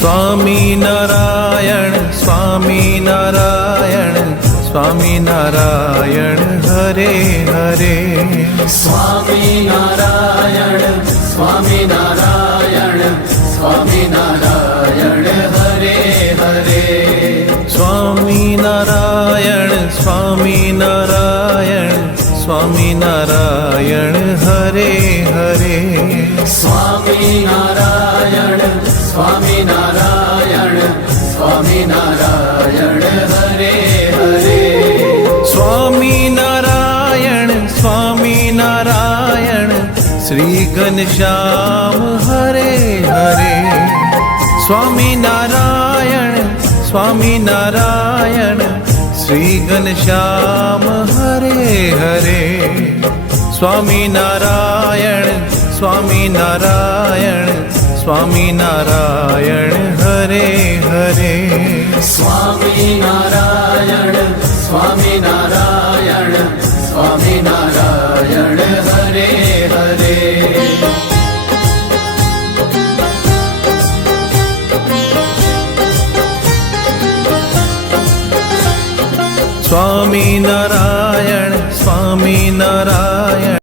Swaminarayan Swaminarayan Swaminarayan Hare Hare. Swaminarayan Swaminarayan Swaminarayan Hare Hare. Swaminarayan Swaminarayan Swaminarayan Hare Hare. Swaminarayan Swaminarayan Swaminarayan Hare Hare. Swaminarayan Swaminarayan Shri Ghanshyam Hare Hare. Swaminarayan Swaminarayan Shri Ghanshyam Hare Hare. Swaminarayan Swaminarayan Swaminarayan Hare Hare. Swaminarayan Swaminarayan Swaminarayan Hare Hare. Swaminarayan Swaminarayan